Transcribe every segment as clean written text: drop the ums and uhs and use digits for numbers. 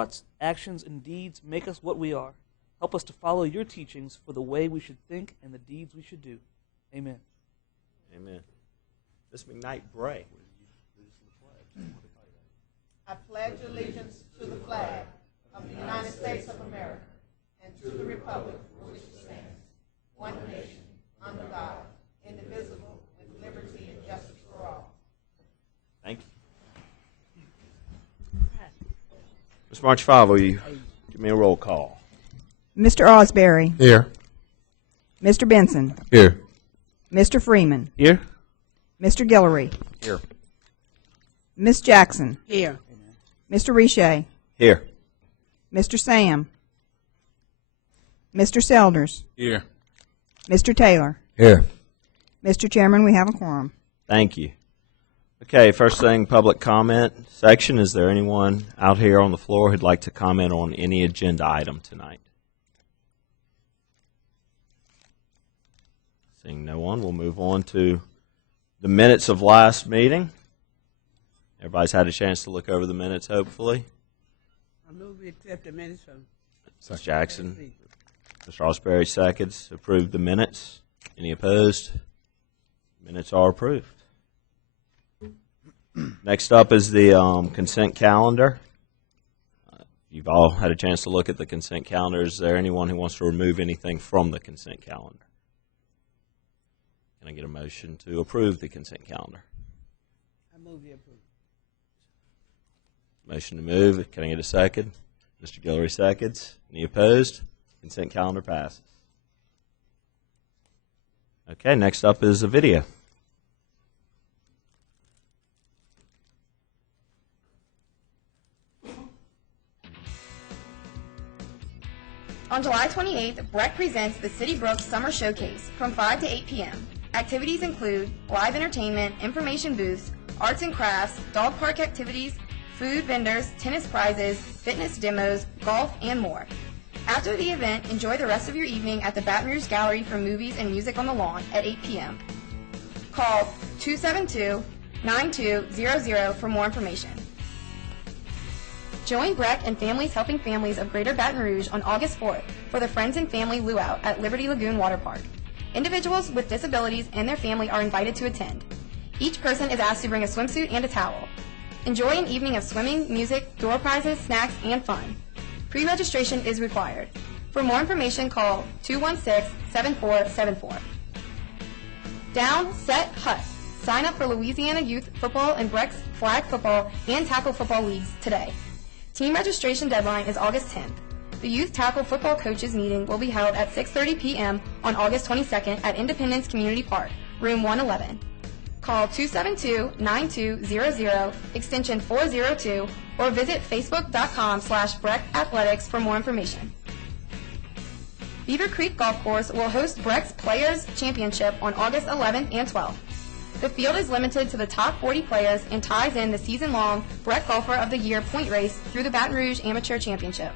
thoughts, actions, and deeds make us what we are. Help us to follow your teachings for the way we should think and the deeds we should do. Amen. Amen. Ms. McKnight Bray. I pledge allegiance to the flag of the United States of America and to the republic for which it stands, one nation, under God, indivisible, with liberty and justice for all. Thank you. Ms. March 5, will you give me a roll call? Mr. Osbury. Here. Mr. Benson. Here. Mr. Freeman. Here. Mr. Guillory. Here. Ms. Jackson. Here. Mr. Riche. Here. Mr. Sam. Mr. Selders. Here. Mr. Taylor. Here. Mr. Chairman, we have a quorum. Thank you. Okay, first thing, public comment section. Is there anyone out here on the floor who'd like to comment on any agenda item tonight? Seeing no one, we'll move on to the minutes of last meeting. Everybody's had a chance to look over the minutes, hopefully. I move we accept the minutes from Ms. Jackson, Mr. Osbury seconds. Approved the minutes. Any opposed? Minutes are approved. Next up is the consent calendar. You've all had a chance to look at the consent calendar. Is there anyone who wants to remove anything from the consent calendar? Can I get a motion to approve the consent calendar? I move we approve. Motion to move. Can I get a second? Mr. Guillory seconds. Any opposed? Consent calendar passes. Okay, next up is a video. On July 28th, Breck presents the City Brooks Summer Showcase from 5 to 8 p.m. Activities include live entertainment, information booths, arts and crafts, dog park activities, food vendors, tennis prizes, fitness demos, golf, and more. After the event, enjoy the rest of your evening at the Baton Rouge Gallery for movies and music on the lawn at 8 p.m. Call 272-9200 for more information. Join Breck and Families Helping Families of Greater Baton Rouge on August 4th for the Friends and Family Luau at Liberty Lagoon Water Park. Individuals with disabilities and their family are invited to attend. Each person is asked to bring a swimsuit and a towel. Enjoy an evening of swimming, music, door prizes, snacks, and fun. Pre-registration is required. For more information, call 216-7474. Down, Set, Hut. Sign up for Louisiana Youth Football and Breck's Flag Football and Tackle Football Leagues today. Team registration deadline is August 10th. The Youth Tackle Football Coaches Meeting will be held at 6:30 p.m. on August 22nd at Independence Community Park, room 111. Call 272-9200, extension 402, or visit facebook.com/Breck Athletics for more information. Beaver Creek Golf Course will host Breck's Players Championship on August 11th and 12th. The field is limited to the top 40 players and ties in the season-long Breck Golfer of the Year point race through the Baton Rouge Amateur Championship.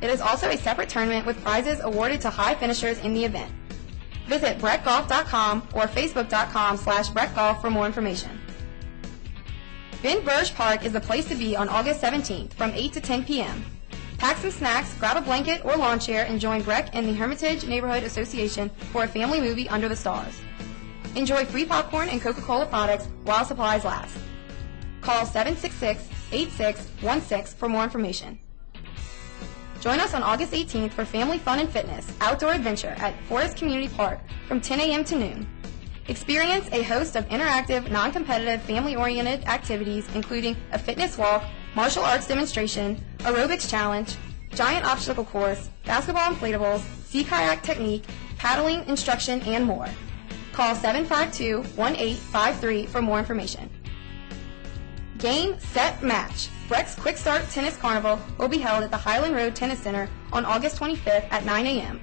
It is also a separate tournament with prizes awarded to high finishers in the event. Visit breckgolf.com or facebook.com/breckgolf for more information. Ben Burge Park is the place to be on August 17th from 8 to 10 p.m. Pack some snacks, grab a blanket or lawn chair, and join Breck and the Hermitage Neighborhood Association for a family movie under the stars. Enjoy free popcorn and Coca-Cola products while supplies last. Call 766-8616 for more information. Join us on August 18th for family fun and fitness outdoor adventure at Forest Community Park from 10 a.m. to noon. Experience a host of interactive, non-competitive, family-oriented activities including a fitness walk, martial arts demonstration, aerobics challenge, giant obstacle course, basketball inflatables, sea kayak technique, paddling instruction, and more. Call 752-1853 for more information. Game, Set, Match. Breck's Quick Start Tennis Carnival will be held at the Highland Road Tennis Center on August 25th at 9 a.m.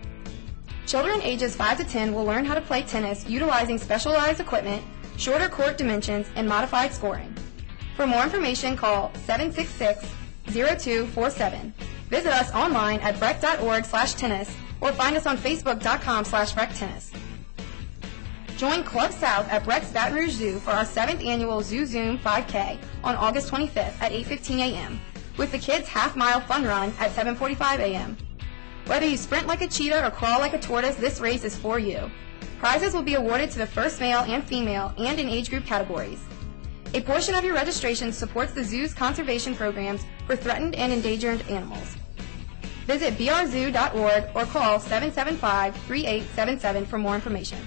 Children ages 5 to 10 will learn how to play tennis utilizing specialized equipment, shorter court dimensions, and modified scoring. For more information, call 766-0247. Visit us online at breck.org/tennis or find us on facebook.com/brecktennis. Join Club South at Breck's Baton Rouge Zoo for our 7th annual Zoo Zoom 5K on August 25th at 8:15 a.m. with the Kids Half Mile Fun Run at 7:45 a.m. Whether you sprint like a cheetah or crawl like a tortoise, this race is for you. Prizes will be awarded to the first male and female and in age group categories. A portion of your registration supports the zoo's conservation programs for threatened and endangered animals. Visit brzoo.org or call 775-3877 for more information.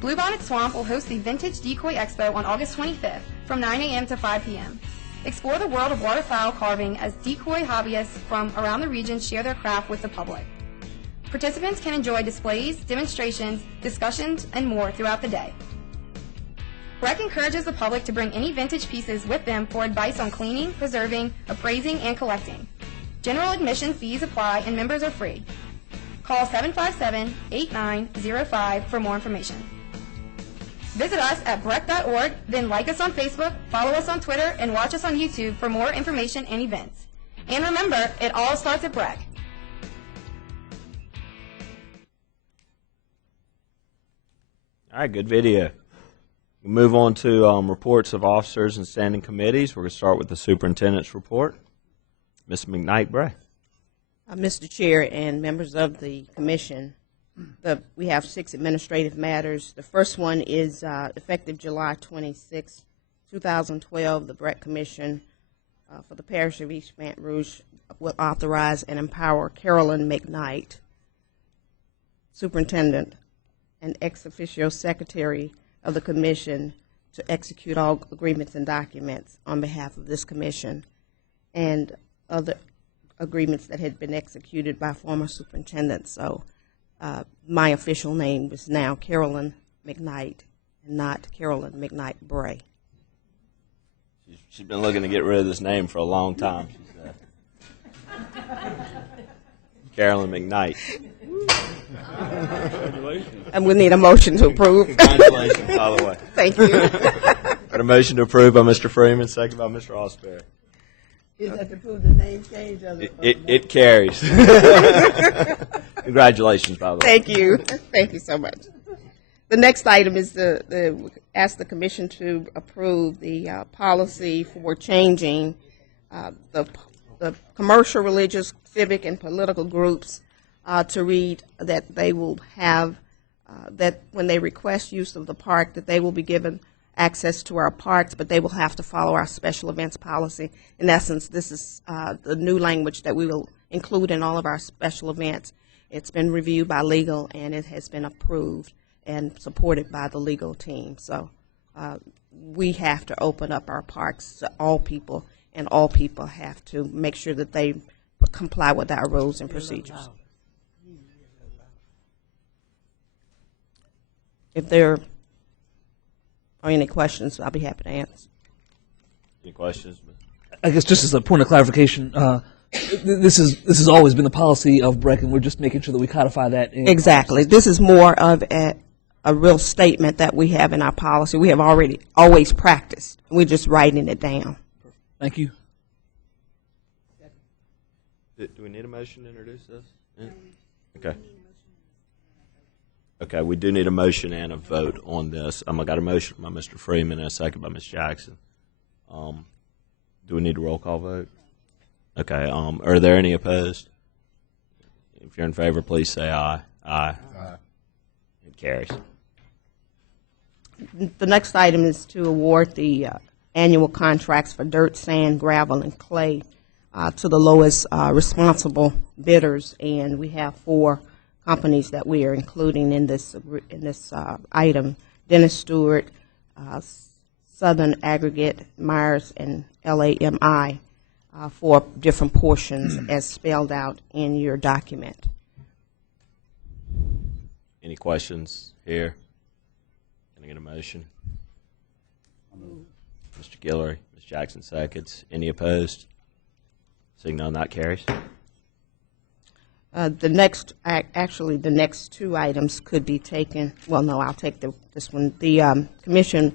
Bluebonnet Swamp will host the Vintage Decoy Expo on August 25th from 9 a.m. to 5 p.m. Explore the world of waterfowl carving as decoy hobbyists from around the region share their craft with the public. Participants can enjoy displays, demonstrations, discussions, and more throughout the day. BREC encourages the public to bring any vintage pieces with them for advice on cleaning, preserving, appraising, and collecting. General admission fees apply and members are free. Call 757-8905 for more information. Visit us at brec.org, then like us on Facebook, follow us on Twitter, and watch us on YouTube for more information and events. And remember, it all starts at BREC. All right, good video. We'll move on to reports of officers and standing committees. We're going to start with the superintendent's report. Ms. McKnight Bray. Mr. Chair and members of the commission, we have 6 administrative matters. The first one is effective July 26, 2012, the BREC Commission for the Parish of East Baton Rouge will authorize and empower Carolyn McKnight, Superintendent and ex officio Secretary of the Commission, to execute all agreements and documents on behalf of this commission and other agreements that had been executed by former superintendents. So my official name is now Carolyn McKnight and not Carolyn McKnight Bray. She's been looking to get rid of this name for a long time. Carolyn McKnight. And we need a motion to approve. Congratulations, by the way. Thank you. Got a motion to approve by Mr. Freeman, second by Mr. Osberry. You have to prove the name change of It carries. Congratulations, by the way. Thank you. Thank you so much. The next item is ask the commission to approve the policy for changing the commercial, religious, civic, and political groups to read that they will have, that when they request use of the park, that they will be given access to our parks, but they will have to follow our special events policy. In essence, this is the new language that we will include in all of our special events. It's been reviewed by legal, and it has been approved and supported by the legal team. So we have to open up our parks to all people, and all people have to make sure that they comply with our rules and procedures. If there are any questions, I'll be happy to answer. Any questions? I guess just as a point of clarification, this has always been the policy of BREC, and we're just making sure that we codify that. Exactly. This is more of a real statement that we have in our policy. We have always practiced. We're just writing it down. Thank you. Do we need a motion to introduce this? Yeah. Okay. Okay, we do need a motion and a vote on this. I got a motion by Mr. Freeman and a second by Ms. Jackson. Do we need a roll call vote? Okay. Are there any opposed? If you're in favor, please say aye. Aye. It carries. The next item is to award the annual contracts for dirt, sand, gravel, and clay to the lowest responsible bidders, and we have 4 companies that we are including in this item: Dennis Stewart, Southern Aggregate, Myers, and LAMI, for different portions as spelled out in your document. Any questions here? Can I get a motion? Mr. Guillory, Ms. Jackson seconds. Any opposed? Seeing none, that carries. The next 2 items could be taken. Well, no, I'll take this one. The commission,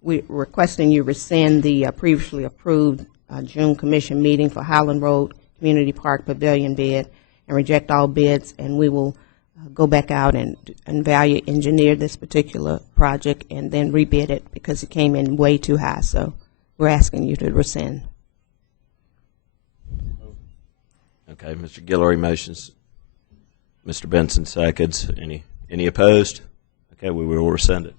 we're requesting you rescind the previously approved June commission meeting for Highland Road Community Park Pavilion bid and reject all bids, and we will go back out and value engineer this particular project and then rebid it because it came in way too high. So we're asking you to rescind. Okay, Mr. Guillory motions. Mr. Benson seconds. Any opposed? Okay, we will rescind it.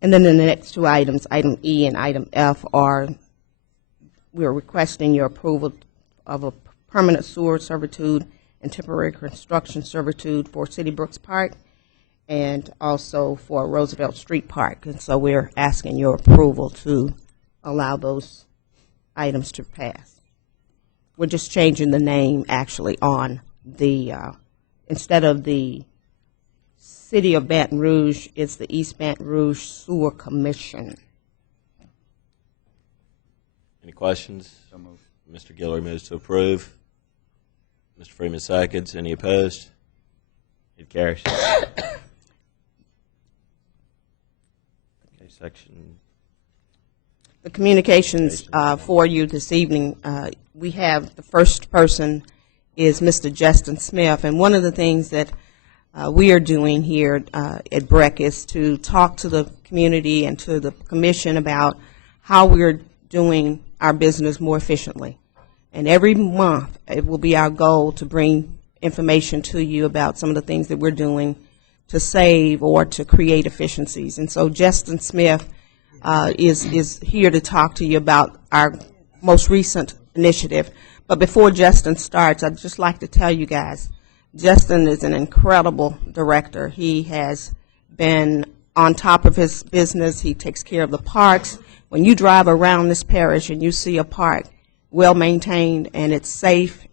And then the next two items, item E and item F, are we're requesting your approval of a permanent sewer servitude and temporary construction servitude for City Brooks Park and also for Roosevelt Street Park. And so we're asking your approval to allow those items to pass. We're just changing the name actually on the, instead of the City of Baton Rouge, it's the East Baton Rouge Sewer Commission. Any questions? Mr. Guillory moves to approve. Mr. Freeman seconds. Any opposed? It carries. Okay, section. The communications for you this evening, we have the first person is Mr. Justin Smith, and one of the things that we are doing here at BREC is to talk to the community and to the commission about how we're doing our business more efficiently. And every month, it will be our goal to bring information to you about some of the things that we're doing to save or to create efficiencies. And so Justin Smith is here to talk to you about our most recent initiative. But before Justin starts, I'd just like to tell you guys, Justin is an incredible director. He has been on top of his business. He takes care of the parks. When you drive around this parish and you see a park well maintained and it's safe,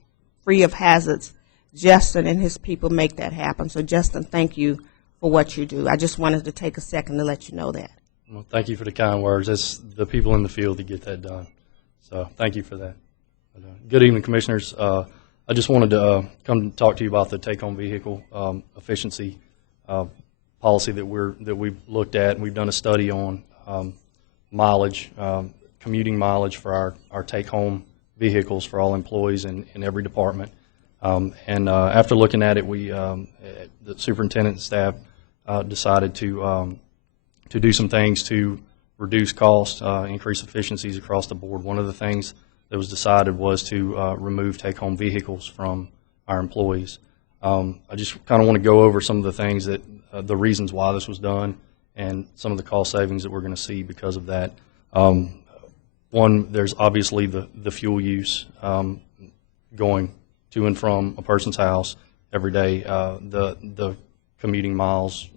free of hazards, Justin and his people make that happen. So Justin, thank you for what you do. I just wanted to take a second to let you know that. Well, thank you for the kind words. It's the people in the field that get that done. So thank you for that. Good evening, Commissioners. I just wanted to come talk to you about the take-home vehicle efficiency policy that we've looked at, and we've done a study on mileage, commuting mileage for our take-home vehicles for all employees in every department. After looking at it, the superintendent and staff decided to do some things to reduce costs, increase efficiencies across the board. One of the things that was decided was to remove take-home vehicles from our employees. I just kind of want to go over some of the things that, the reasons why this was done and some of the cost savings that we're going to see because of that. One, there's obviously the fuel use going to and from a person's house every day. The commuting miles,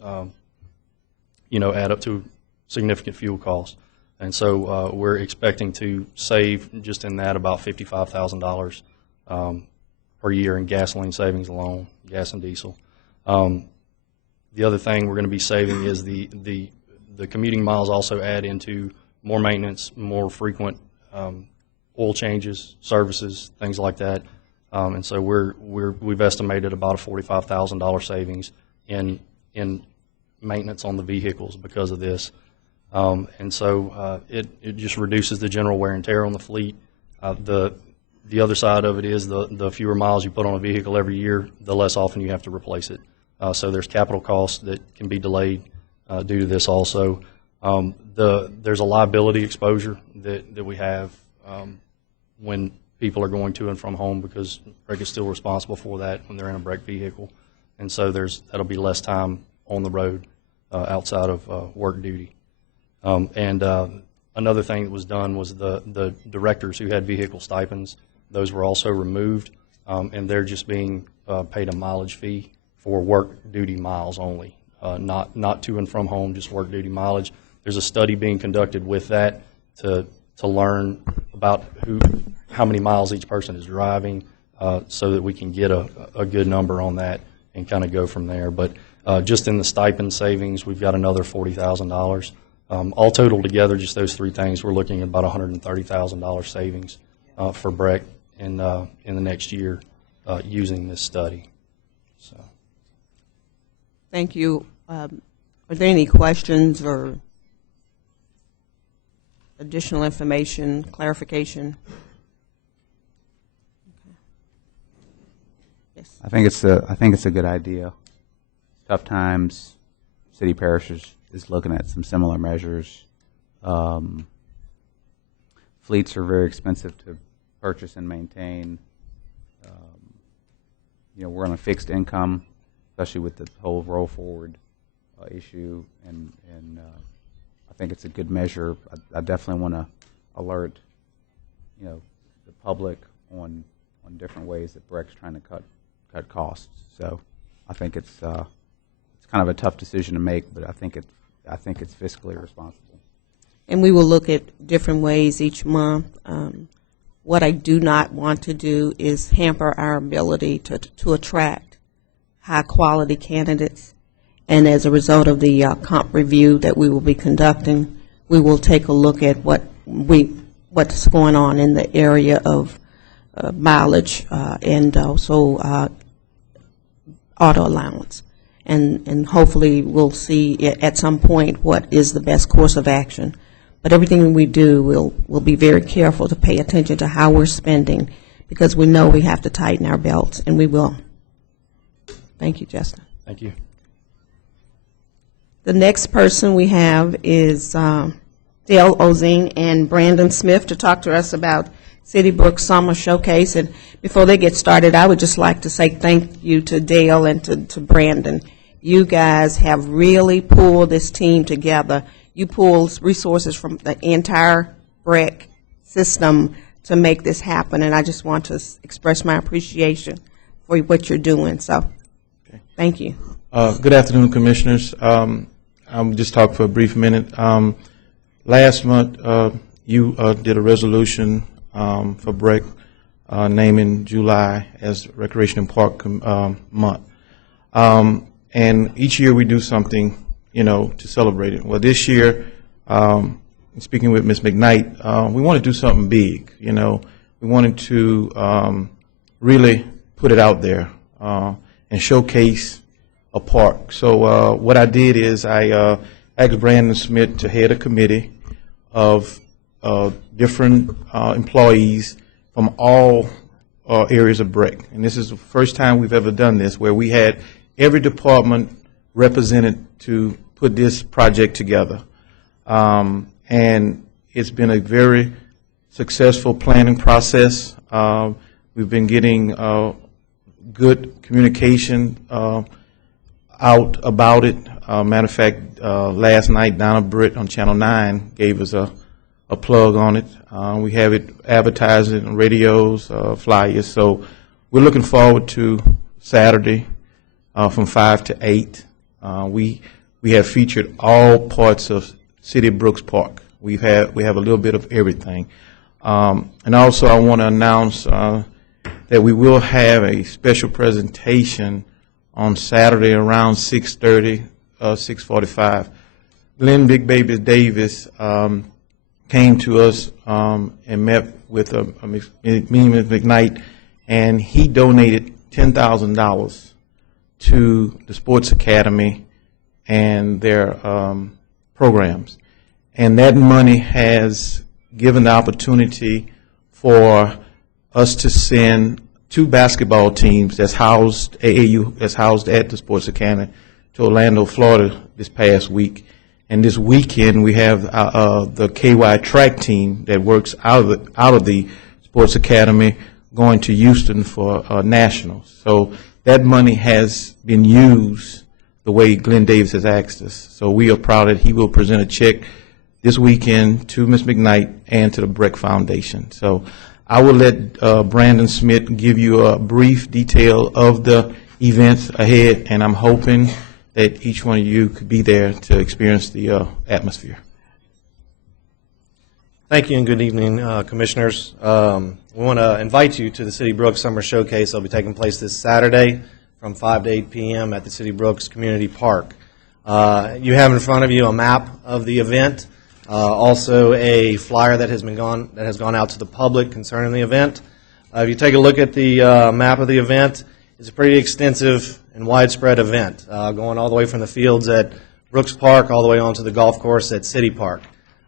add up to significant fuel costs. And so we're expecting to save just in that about $55,000 per year in gasoline savings alone, gas and diesel. The other thing we're going to be saving is the commuting miles also add into more maintenance, more frequent oil changes, services, things like that. And so we've estimated about a $45,000 savings in maintenance on the vehicles because of this. And so it just reduces the general wear and tear on the fleet. The other side of it is the fewer miles you put on a vehicle every year, the less often you have to replace it. So there's capital costs that can be delayed due to this also. There's a liability exposure that we have when people are going to and from home, because BREC is still responsible for that when they're in a BREC vehicle. And so that'll be less time on the road outside of work duty. Another thing that was done was the directors who had vehicle stipends, those were also removed, and they're just being paid a mileage fee for work duty miles only, not to and from home, just work duty mileage. There's a study being conducted with that to learn about how many miles each person is driving, so that we can get a good number on that and kind of go from there. But just in the stipend savings, we've got another $40,000. All total together, just those three things, we're looking at about $130,000 savings for BREC in the next year using this study. So, Thank you. Are there any questions or additional information, clarification? Okay. Yes. I think it's a good idea. Tough times, city parishes is looking at some similar measures. Fleets are very expensive to purchase and maintain. we're on a fixed income, especially with the whole roll forward issue, and I think it's a good measure. I definitely want to alert, the public on different ways that BREC's trying to cut costs. So I think it's kind of a tough decision to make, but I think it's fiscally responsible. And we will look at different ways each month. What I do not want to do is hamper our ability to attract high-quality candidates. And as a result of the comp review that we will be conducting, we will take a look at what's going on in the area of mileage and also auto allowance. And hopefully we'll see at some point what is the best course of action. But everything we do, we'll be very careful to pay attention to how we're spending, because we know we have to tighten our belts, and we will. Thank you, Justin. Thank you. The next person we have is Dale Ozing and Brandon Smith to talk to us about City Brook Summer Showcase. And before they get started, I would just like to say thank you to Dale and to Brandon. You guys have really pulled this team together. You pulled resources from the entire BREC system to make this happen, and I just want to express my appreciation for what you're doing. So, thank you. Good afternoon, Commissioners. I'll just talk for a brief minute. Last month, you did a resolution for BREC naming July as Recreation and Park Month. And each year we do something, to celebrate it. Well, this year, speaking with Ms. McKnight, we want to do something big. We wanted to really put it out there and showcase a park. So what I did is I asked Brandon Smith to head a committee of different employees from all areas of BREC. And this is the first time we've ever done this, where we had every department represented to put this project together. And it's been a very successful planning process. We've been getting good communication out about it. Matter of fact, last night Donna Britt on Channel 9 gave us a plug on it. We have it advertised in radios, flyers. So we're looking forward to Saturday from 5 to 8. We have featured all parts of City Brooks Park. We have a little bit of everything. And also I want to announce that we will have a special presentation on Saturday around 6:30, 6:45. Glenn Big Baby Davis came to us and met with me and Ms. McKnight, and he donated $10,000 to the Sports Academy and their programs. And that money has given the opportunity for us to send 2 basketball teams that's housed, AAU that's housed at the Sports Academy, to Orlando, Florida this past week. And this weekend we have the KY track team that works out of the Sports Academy going to Houston for nationals. So that money has been used the way Glenn Davis has asked us. So we are proud that he will present a check this weekend to Ms. McKnight and to the BREC Foundation. So I will let Brandon Smith give you a brief detail of the events ahead, and I'm hoping that each one of you could be there to experience the atmosphere. Thank you and good evening, Commissioners. We want to invite you to the City Brooks Summer Showcase. It'll be taking place this Saturday from 5 to 8 p.m. at the City Brooks Community Park. You have in front of you a map of the event, also a flyer that has gone out to the public concerning the event. If you take a look at the map of the event, it's a pretty extensive and widespread event, going all the way from the fields at Brooks Park all the way onto the golf course at City Park.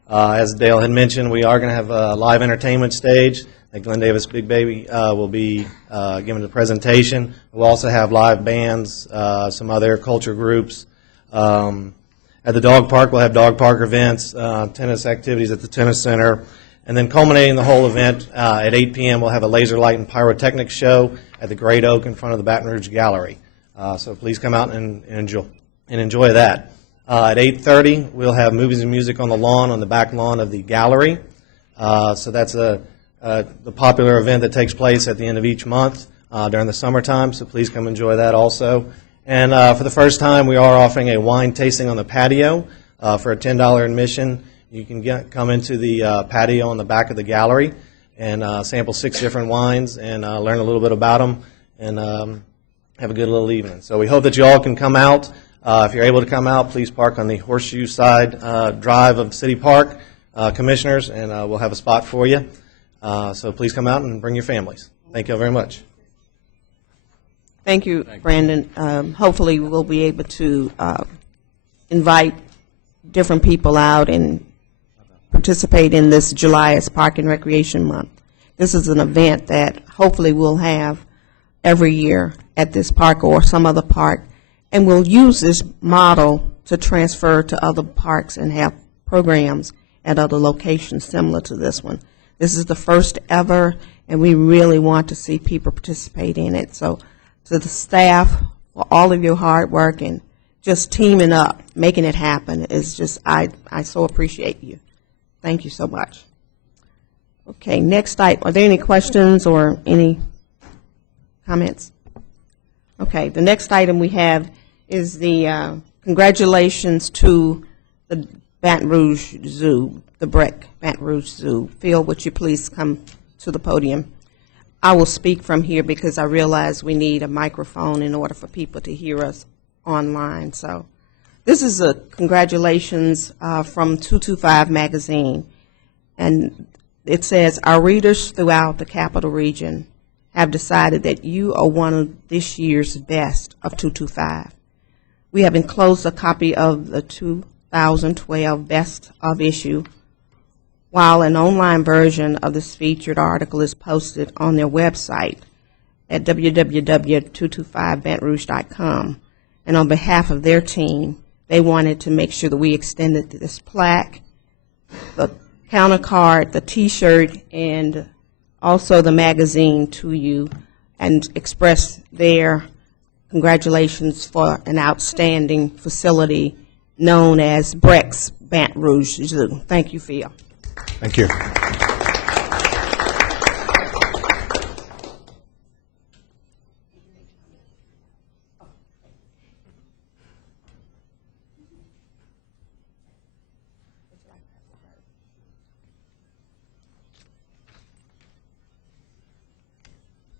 As Dale had mentioned, we are going to have a live entertainment stage that Glenn Davis Big Baby will be giving the presentation. We'll also have live bands, some other culture groups. At the dog park, we'll have dog park events, tennis activities at the tennis center, And then culminating the whole event at 8 p.m., we'll have a laser light and pyrotechnics show at the Great Oak in front of the Baton Rouge Gallery. So please come out and enjoy that. At 8:30, we'll have movies and music on the lawn, on the back lawn of the gallery. So that's the popular event that takes place at the end of each month during the summertime, so please come enjoy that also. And for the first time, we are offering a wine tasting on the patio for a $10 admission. You can come into the patio on the back of the gallery and sample 6 different wines and learn a little bit about them and have a good little evening. So we hope that you all can come out. If you're able to come out, please park on the Horseshoe Side Drive of City Park, Commissioners, and we'll have a spot for you. So please come out and bring your families. Thank you all very much. Thank you, Brandon. Hopefully, we'll be able to invite different people out and participate in this July as Park and Recreation Month. This is an event that hopefully we'll have every year at this park or some other park, and we'll use this model to transfer to other parks and have programs at other locations similar to this one. This is the first ever, and we really want to see people participate in it. So to the staff, for all of your hard work and just teaming up, making it happen is just, I so appreciate you. Thank you so much. Okay, next item. Are there any questions or any comments? Okay, the next item we have is the congratulations to the Baton Rouge Zoo, the BREC Baton Rouge Zoo. Phil, would you please come to the podium? I will speak from here because I realize we need a microphone in order for people to hear us online. So this is a congratulations from 225 magazine, and it says, our readers throughout the Capital Region have decided that you are one of this year's best of 225. We have enclosed a copy of the 2012 Best of Issue, while an online version of this featured article is posted on their website at www.225batonrouge.com. And on behalf of their team, they wanted to make sure that we extended this plaque, the counter card, the T-shirt, and also the magazine to you and express their congratulations for an outstanding facility known as BREC's Baton Rouge Zoo. Thank you, Phil. Thank you.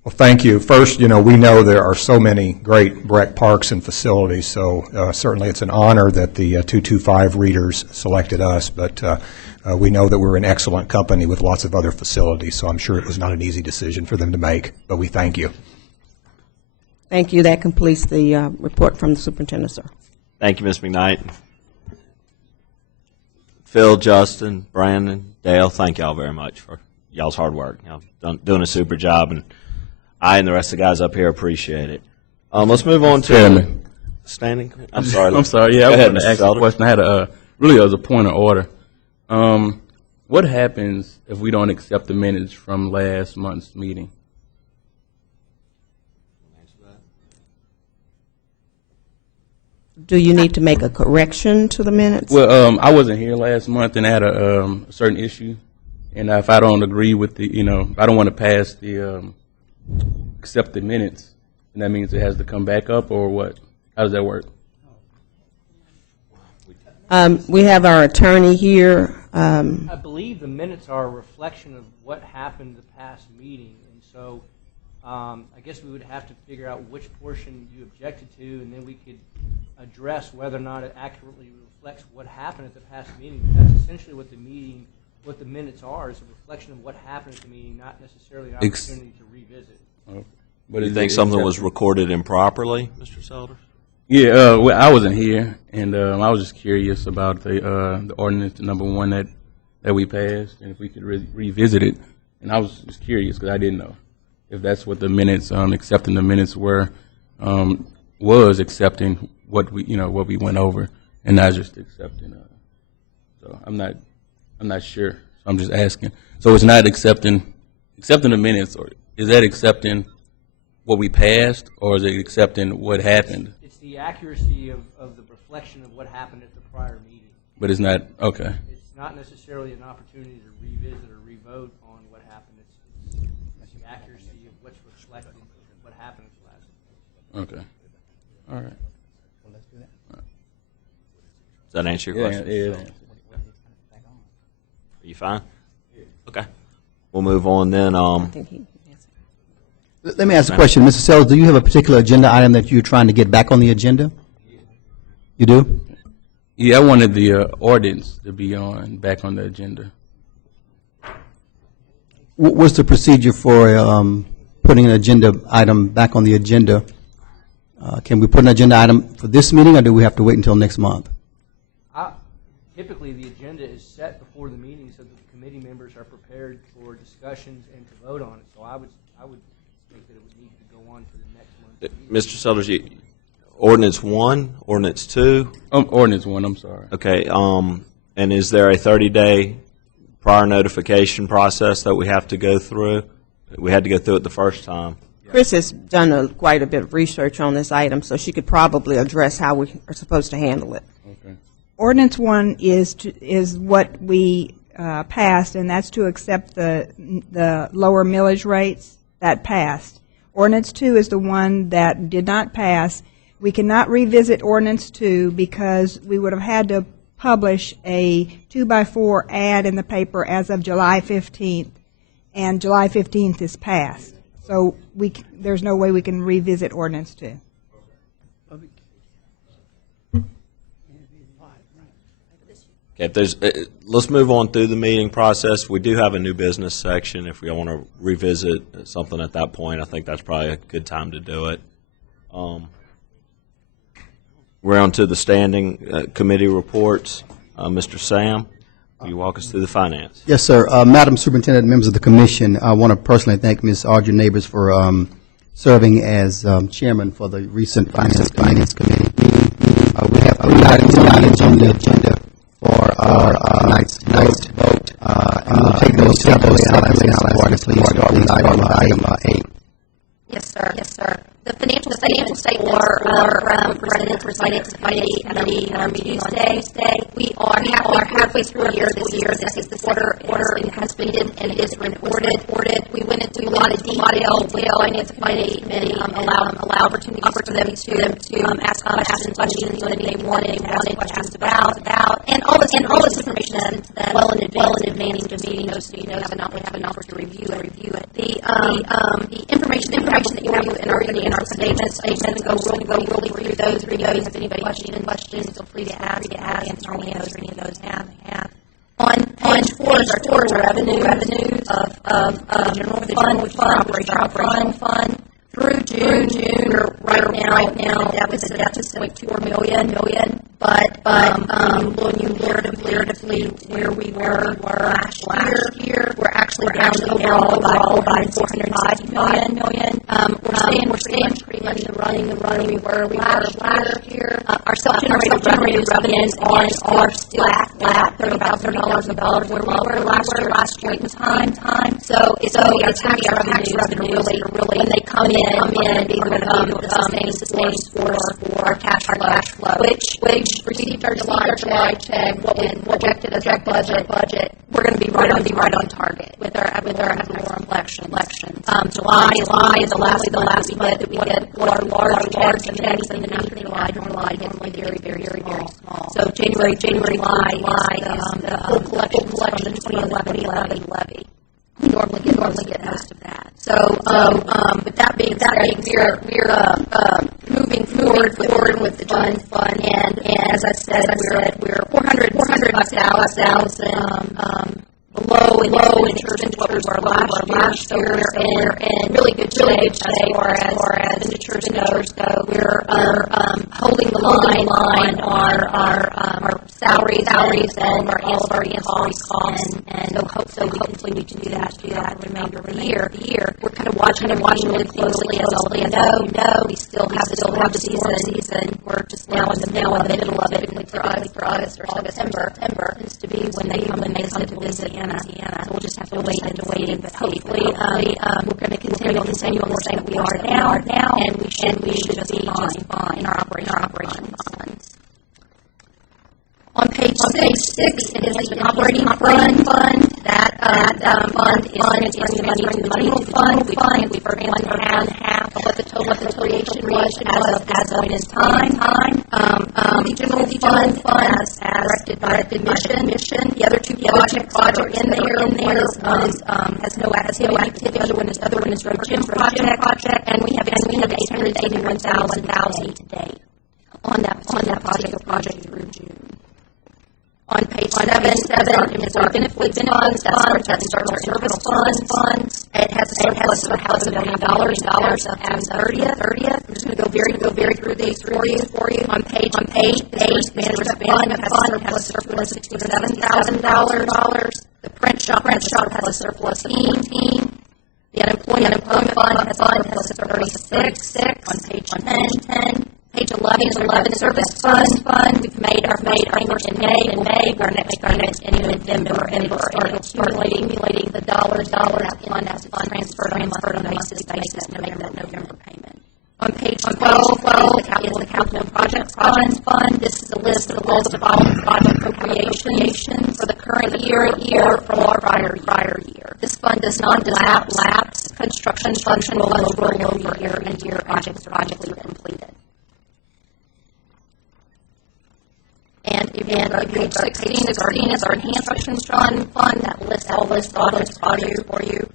Well, thank you. First, we know there are so many great BREC parks and facilities, so certainly it's an honor that the 225 readers selected us, but we know that we're an excellent company with lots of other facilities, so I'm sure it was not an easy decision for them to make, but we thank you. Thank you. That completes the report from the superintendent, sir. Thank you, Ms. McKnight. Phil, Justin, Brandon, Dale, thank y'all very much for y'all's hard work. Y'all doing a super job, and I and the rest of the guys up here appreciate it. Let's move on to standing. I'm sorry. I'm sorry. Yeah, Go I ahead, wanted to Mr. ask a Felder. question. I had really as a point of order. What happens if we don't accept the minutes from last month's meeting? Do you need to make a correction to the minutes? Well, I wasn't here last month and I had a certain issue, and if I don't agree with the, I don't want to pass the accept the minutes, and that means it has to come back up, or what? How does that work? We have our attorney here. I believe the minutes are a reflection of what happened the past meeting, and so I guess we would have to figure out which portion you objected to, and then we could address whether or not it accurately reflects what happened at the past meeting. That's essentially what the minutes are, is a reflection of what happened at the meeting, not necessarily an opportunity to revisit. But you think something was recorded improperly, Mr. Selder? Yeah, well, I wasn't here, and I was just curious about the ordinance number 1 that we passed, and if we could revisit it. And I was just curious because I didn't know if that's what the minutes, accepting the minutes was accepting what we went over, and not just accepting. So I'm not sure. So I'm just asking. So it's not accepting the minutes, or is that accepting what we passed, or is it accepting what happened? It's the accuracy of the reflection of what happened at the prior meeting. But it's not, okay. It's not necessarily an opportunity to revisit or revote on what happened. It's the accuracy of what's reflected of what happened at the last meeting. Okay. All right. Does that answer your question? Yeah. Are you fine? Okay. We'll move on then. Let me ask a question. Mr. Sells, do you have a particular agenda item that you're trying to get back on the agenda? You do? Yeah, I wanted the ordinance to be back on the agenda. What's the procedure for putting an agenda item back on the agenda? Can we put an agenda item for this meeting, or do we have to wait until next month? Typically, the agenda is set before the meeting so that the committee members are prepared for discussions and to vote on it. So I would think that it would need to go on for the next month. Mr. Sellers, ordinance 1, ordinance 2? Ordinance 1, I'm sorry. Okay. And is there a 30-day prior notification process that we have to go through? We had to go through it the first time. Chris has done quite a bit of research on this item, so she could probably address how we are supposed to handle it. Okay. Ordinance 1 is what we passed, and that's to accept the lower millage rates that passed. Ordinance 2 is the one that did not pass. We cannot revisit Ordinance 2 because we would have had to publish a 2x4 ad in the paper as of July 15th, and July 15th is passed. So there's no way we can revisit Ordinance 2. Okay, let's move on through the meeting process. We do have a new business section. If we want to revisit something at that point, I think that's probably a good time to do it. We're on to the standing committee reports. Mr. Sam, will you walk us through the finance? Yes, sir. Madam Superintendent, members of the commission, I want to personally thank Ms. Audrey Neighbors for serving as chairman for the recent finance committee meeting. We have 3 items on the agenda for tonight's vote. And we'll take those separately. Please start with item 8. Yes, sir. Yes, sir. The financial statements were presented to the committee at our meeting on Tuesday. We are halfway through our year this year. This is the quarter and has been and it is reported. We went into a lot of detail with the finance committee, allow opportunities for them to ask questions when they wanted questions about, and all this information is well in advance of the meeting, so you have an opportunity to review it. The information that you have in our statements go really through those. If anybody has any questions, feel free to ask, answer any of those have. On page 4 is our total revenues of the general fund, which is our operational fund. Through June, we're right now deficit $0.4 million. But when you comparatively where we were last year, we're actually down overall by $405 million. We're staying pretty much the running we were last year. Our self-generated revenues are still flat, $30,000 where we were last year at the time. So it's going to be our tax revenue really when they come in and be the sustain for our cash flow, which received our July check, what we projected as our budget, we're going to be right on target with our ad valorem elections. July is the last split that we get our large checks, and then after July gets very small. So January, July is the full collection from the 2011 levy. We normally get most of that. So, with that being said, we're moving forward with the joint fund, and as I said, we're $400,000 below in terms of what we were last year, and really good shape as far as expenditures go. We're holding the line on our salaries and our ancillary costs, and hopefully we can do that for the remainder of the year. We're kind of watching really closely, as all you know. We still have the season. We're just now in the middle of it, for August or September tends to be when they come to Louisiana. So we'll just have to wait and but hopefully we're going to continue on the same course that we are now, and we should be just fine in our operation funds. On page 6 is the operating fund. That fund is money to the money fund. We've already half of what the total appropriation was as of this time. Regional fund as directed by the mission. The other two projects are in there. One has no activity. The other one is Road Gym project, and we have $881,000 to date on that project through June. On page 7 is our benefits funds. That starts our service funds. It has a surplus of $1 million as of June 30th. I'm just going to go very through these for you. On page 8, the management fund has a surplus of $67,000. The print shop has a surplus of $18,000. The unemployment fund has a surplus of $36,000 on page 10. Page 11 service fund. We've made our payments in May. Our next payment in November, and we'll start accumulating the dollars that fund has transferred on a basis to make that November payment. On page 12 is the capital project fund. This is a list of all the project appropriations for the current year from our prior year. This fund does not lapse. Construction function will roll over year and year projects are completed. And page 16 is our enhanced construction fund that lists all those for you.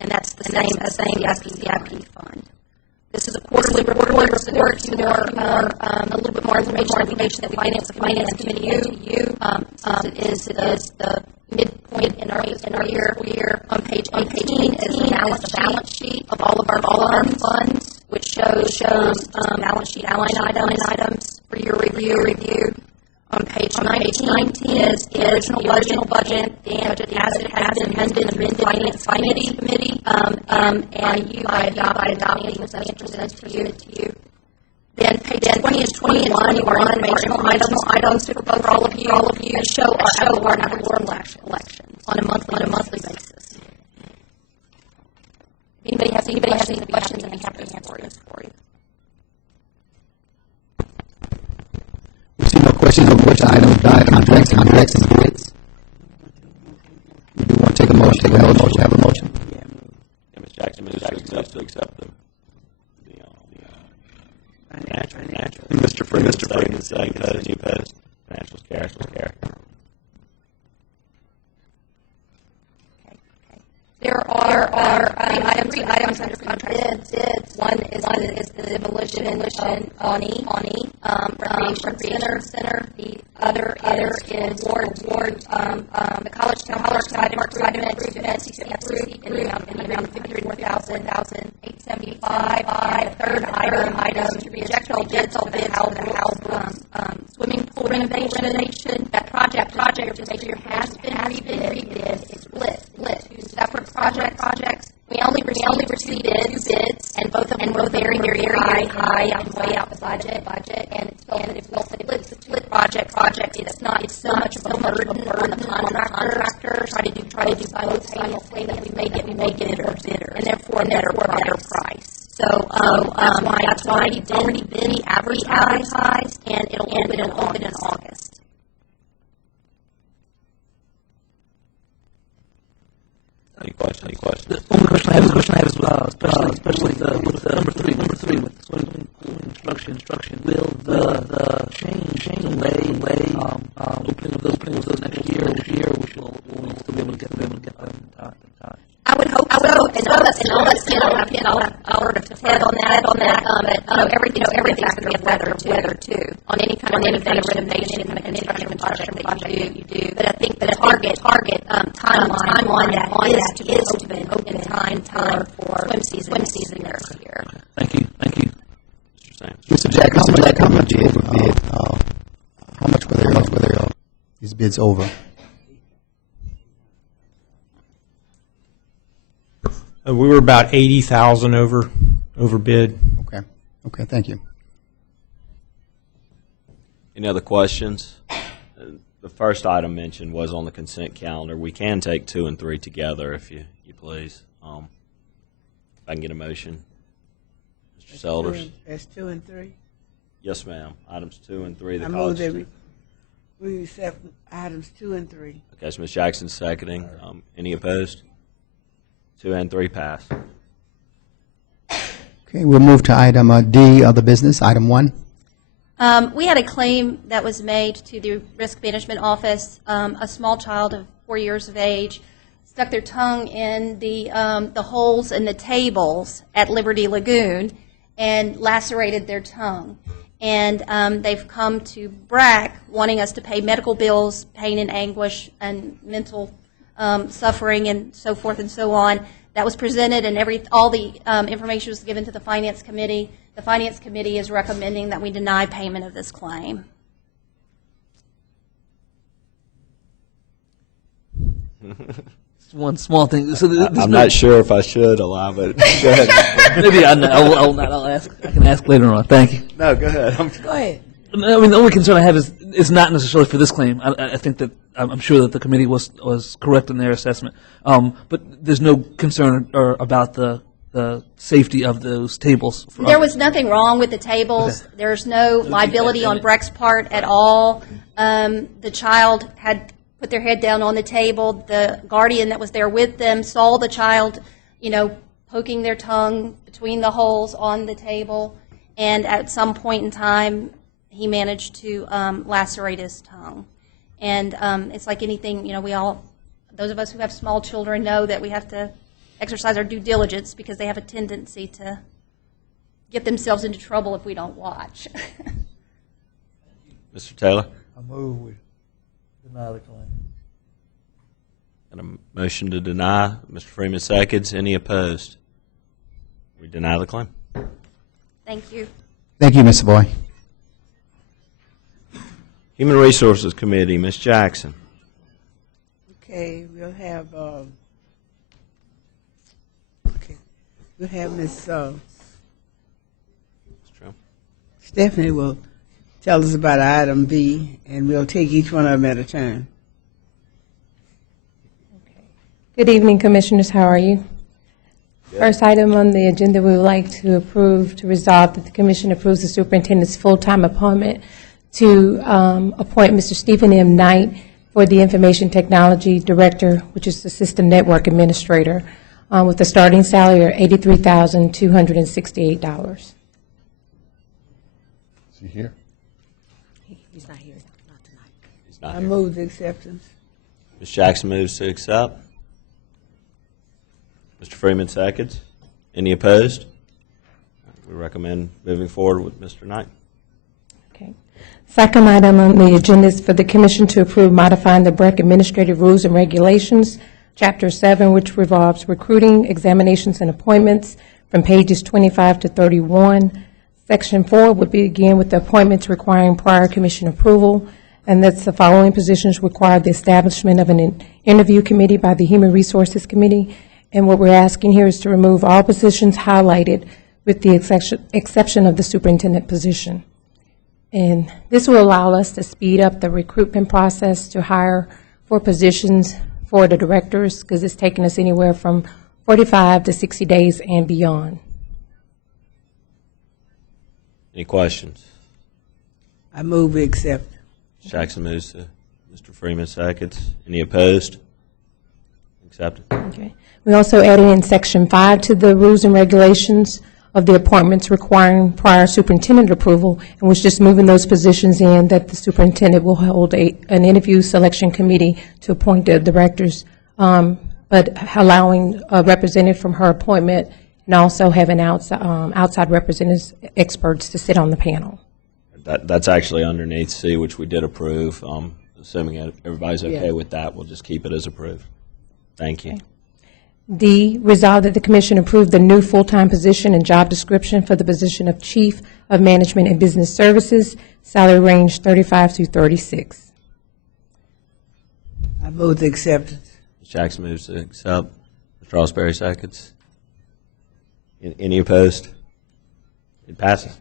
And that's the same as the CIP fund. This is a quarterly report to a little bit more information that we finance committee you. Is the midpoint in our year. On page 18 is the balance sheet of all of our funds, which shows balance sheet line items for your review. On page 19 is the original budget and as it has amended in the Finance Committee, and you by adopting the presented to you. Then page 20 is 21 informational items for all of you to show our elections on a monthly basis. Anybody has any questions, I'd be happy to answer for you. We see no questions on which item, contracts and bids. We do want to take a motion. Have a motion. Yeah, Ms. Jackson, to accept the financial. Mr. Freeman, second, you post financial care. There are three items under contract bids. One is the demolition recreation center. The other is ward the college side improvement in around $54,875. The third item is projectile bids on the house swimming pool renovation. That project has been rebid. It's split. Two separate projects. We only received bids, and both of them were very high and way out the budget. And it's a split project. It's so much of a burden on the contractor. Try to do both simultaneously. We may get it bidder, and therefore a better price. So that's why it's already been advertised, and it'll open in August. Any questions? The only question I have is especially with the number three with swimming pool instruction. Will the change delay opening of those next year, which will still be able to get them in time? I would hope so. And all that's I'll sort of Ted on that, but everything's going to be weather too, on any kind of renovation, any kind of construction project you do. But I think the target timeline that is to be open in time for swim season next year. Thank you. Mr. Jackson, how much bid? How much were there these bids over? We were about 80,000 over bid. Okay, thank you. Any other questions? The first item mentioned was on the consent calendar. We can take 2 and 3 together if you please. If I can get a motion. Mr. Selders. That's 2 and 3. Yes, ma'am. Items 2 and 3. I move that we accept items 2 and 3. Okay, so Ms. Jackson's seconding. Any opposed? 2 and 3 pass. Okay, we'll move to item D, other business, item 1. We had a claim that was made to the Risk Management Office. A small child of 4 years of age stuck their tongue in the holes in the tables at Liberty Lagoon and lacerated their tongue. And they've come to BRAC wanting us to pay medical bills, pain and anguish, and mental suffering, and so forth and so on. That was presented, and all the information was given to the Finance Committee. The Finance Committee is recommending that we deny payment of this claim. It's one small thing. So I'm not sure if I should allow it. Go ahead. Maybe I will not. I'll ask. I can ask later on. Thank you. No, go ahead. Go ahead. I mean, the only concern I have is not necessarily for this claim. I think that I'm sure that the committee was correct in their assessment. But there's no concern about the safety of those tables. There was nothing wrong with the tables. Okay. There's no liability on BRAC's part at all. The child had put their head down on the table. The guardian that was there with them saw the child, poking their tongue between the holes on the table. And at some point in time, he managed to lacerate his tongue. And it's like anything, those of us who have small children know that we have to exercise our due diligence because they have a tendency to get themselves into trouble if we don't watch. Mr. Taylor? I move we deny the claim. Got a motion to deny. Mr. Freeman seconds. Any opposed? We deny the claim. Thank you. Thank you, Mr. Boy. Human Resources Committee, Ms. Jackson. Okay, we'll have Ms. Stephanie will tell us about item B, and we'll take each one of them at a time. Good evening, Commissioners. How are you? Good. First item on the agenda, we would like to resolve that the Commission approves the Superintendent's full-time appointment to appoint Mr. Stephen M. Knight for the Information Technology Director, which is the System Network Administrator, with a starting salary of $83,268. Is he here? He's not here. Not tonight. He's not I here. move the acceptance. Ms. Jackson moves to accept. Mr. Freeman seconds. Any opposed? We recommend moving forward with Mr. Knight. Okay. Second item on the agenda is for the Commission to approve modifying the BRAC Administrative Rules and Regulations, Chapter 7, which revolves recruiting, examinations, and appointments, from pages 25 to 31. Section 4 would begin with the appointments requiring prior Commission approval, and that's the following positions require the establishment of an interview committee by the Human Resources Committee. And what we're asking here is to remove all positions highlighted with the exception of the superintendent position. And this will allow us to speed up the recruitment process to hire for positions for the directors, because it's taken us anywhere from 45 to 60 days and beyond. Any questions? I move we accept. Jackson moves to Mr. Freeman seconds. Any opposed? Accepted. Okay. We also added in Section 5 to the rules and regulations of the appointments requiring prior superintendent approval, and was just moving those positions in that the superintendent will hold an interview selection committee to appoint the directors, but allowing a representative from her appointment and also having outside representatives, experts to sit on the panel. That's actually underneath C, which we did approve. Assuming everybody's okay with that, we'll just keep it as approved. Thank you. D, resolve that the commission approve the new full-time position and job description for the position of Chief of Management and Business Services, salary range 35 through 36. I vote to accept. Ms. Jackson moves to accept. Mr. Osbury seconds. Any opposed? It passes.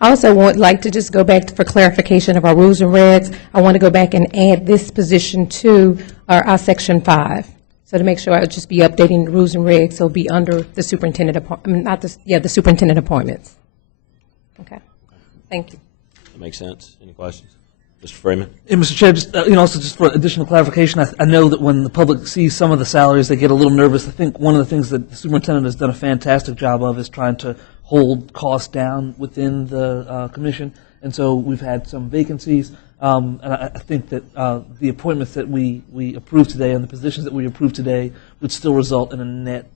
I also would like to just go back for clarification of our rules and regs. I want to go back and add this position to our Section 5. So to make sure I'll just be updating the rules and regs, so it'll be under the superintendent, the superintendent appointments. Okay. Thank you. That makes sense. Any questions? Mr. Freeman? Yeah, Mr. Chair, just, also just for additional clarification, I know that when the public sees some of the salaries, they get a little nervous. I think one of the things that the superintendent has done a fantastic job of is trying to hold costs down within the commission, and so we've had some vacancies. And I think that the appointments that we approved today and the positions that we approved today would still result in a net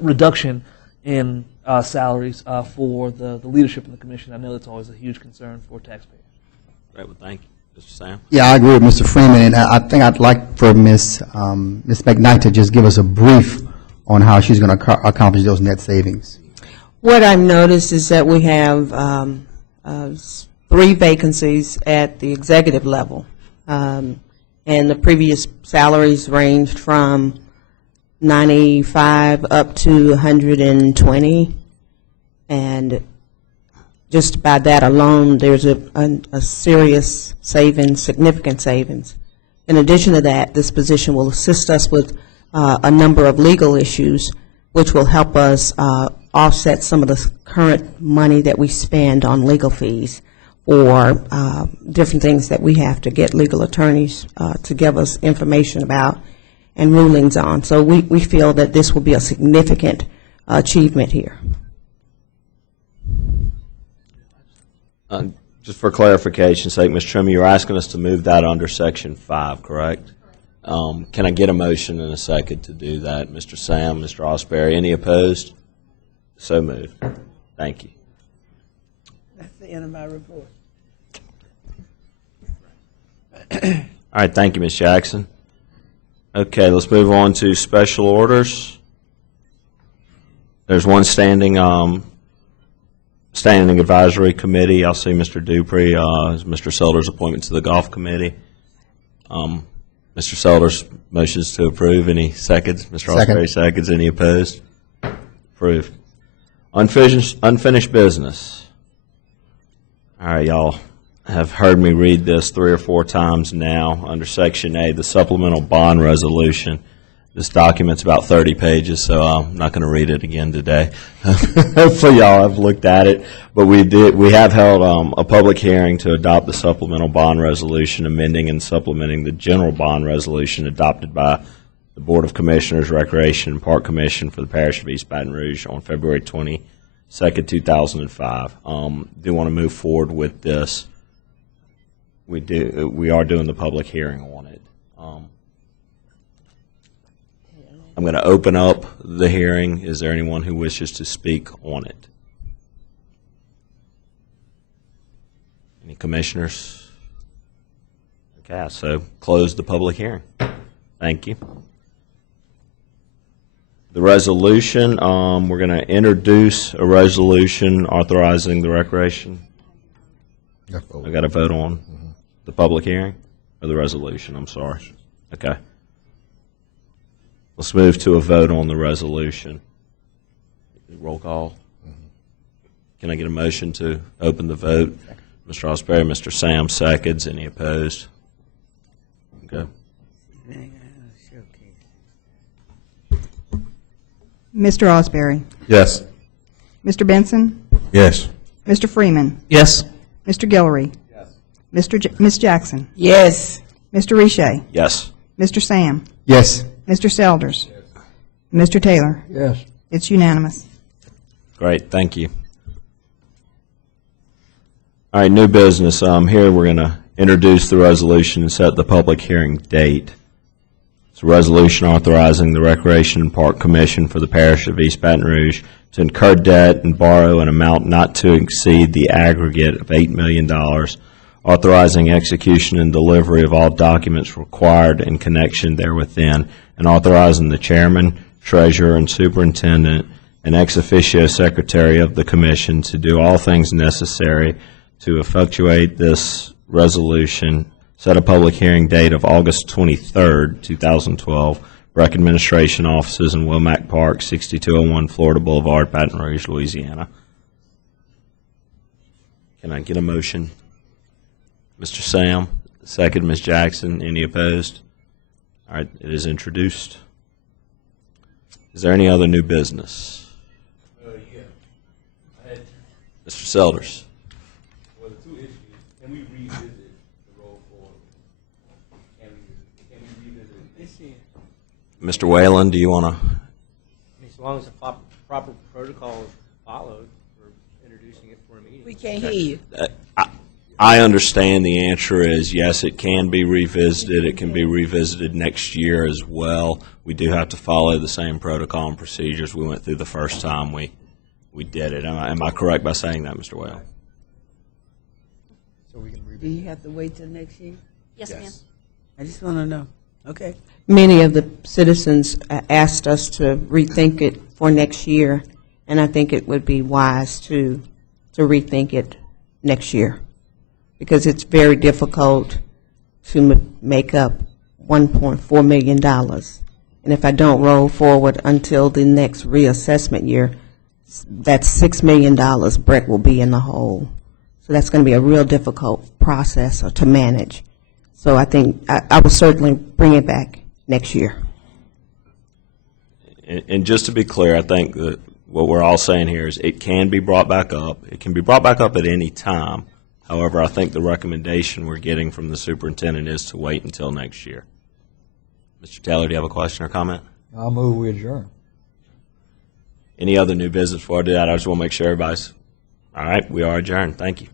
reduction in salaries for the leadership in the commission. I know that's always a huge concern for taxpayers. Great. Well, thank you. Mr. Sam? Yeah, I agree with Mr. Freeman, and I think I'd like for Ms. McKnight to just give us a brief on how she's going to accomplish those net savings. What I've noticed is that we have 3 vacancies at the executive level, and the previous salaries ranged from 95 up to 120, and just by that alone, there's a serious savings, significant savings. In addition to that, this position will assist us with a number of legal issues, which will help us offset some of the current money that we spend on legal fees or different things that we have to get legal attorneys to give us information about and rulings on. So we feel that this will be a significant achievement here. Just for clarification's sake, Ms. Trimmer, you're asking us to move that under Section 5, correct? Can I get a motion in a second to do that? Mr. Sam, Mr. Osbury, any opposed? So moved. Thank you. That's the end of my report. All right, thank you, Ms. Jackson. Okay, let's move on to special orders. There's one standing advisory committee. I'll see Mr. Dupree as Mr. Selder's appointment to the golf committee. Mr. Selder's motions to approve. Any seconds? Mr. Osbury seconds. Any opposed? Approved. Unfinished business. All right, y'all have heard me read this 3 or 4 times now. Under Section A, the supplemental bond resolution. This document's about 30 pages, so I'm not going to read it again today. Hopefully y'all have looked at it. But we have held a public hearing to adopt the supplemental bond resolution, amending and supplementing the general bond resolution adopted by the Board of Commissioners, Recreation and Park Commission for the Parish of East Baton Rouge on February 22nd, 2005. Do want to move forward with this. We are doing the public hearing on it. I'm going to open up the hearing. Is there anyone who wishes to speak on it? Any commissioners? Okay, so close the public hearing. Thank you. The resolution, we're going to introduce a resolution authorizing the recreation. I got to vote on the public hearing or the resolution, I'm sorry. Okay. Let's move to a vote on the resolution. Roll call. Can I get a motion to open the vote? Mr. Osbury, Mr. Sam seconds. Any opposed? Okay. Mr. Osbury. Yes. Mr. Benson. Yes. Mr. Freeman. Yes. Mr. Guillory. Yes. Ms. Jackson. Yes. Mr. Riche. Yes. Mr. Sam. Yes. Mr. Selders. Mr. Taylor. Yes. It's unanimous. Great, thank you. All right, new business. Here we're going to introduce the resolution and set the public hearing date. It's a resolution authorizing the Recreation and Park Commission for the Parish of East Baton Rouge to incur debt and borrow an amount not to exceed the aggregate of $8 million, authorizing execution and delivery of all documents required in connection therewithin, and authorizing the chairman, treasurer, and superintendent and ex officio secretary of the commission to do all things necessary to effectuate this resolution. Set a public hearing date of August 23rd, 2012. Breck Administration Offices in Womack Park, 6201 Florida Boulevard, Baton Rouge, Louisiana. Can I get a motion? Mr. Sam, second, Ms. Jackson. Any opposed? All right, it is introduced. Is there any other new business? Mr. Selders. Well, the two issues, can we revisit the roll forward? Can we revisit it? Mr. Whalen, do you want to? As long as the proper protocol is followed for introducing it for a meeting. We can't hear you. I understand the answer is yes, it can be revisited. It can be revisited next year as well. We do have to follow the same protocol and procedures we went through the first time we did it. Am I correct by saying that, Mr. Whalen? Do you have to wait till next year? Yes, ma'am. I just want to know. Okay. Many of the citizens asked us to rethink it for next year, and I think it would be wise to rethink it next year, because it's very difficult to make up $1.4 million. And if I don't roll forward until the next reassessment year, that's $6 million Breck will be in the hole. So that's going to be a real difficult process to manage. So I think I will certainly bring it back next year. And just to be clear, I think that what we're all saying here is it can be brought back up. It can be brought back up at any time. However, I think the recommendation we're getting from the superintendent is to wait until next year. Mr. Taylor, do you have a question or comment? I'll move we adjourn. Any other new business before I do that? I just want to make sure everybody's all right. We are adjourned. Thank you.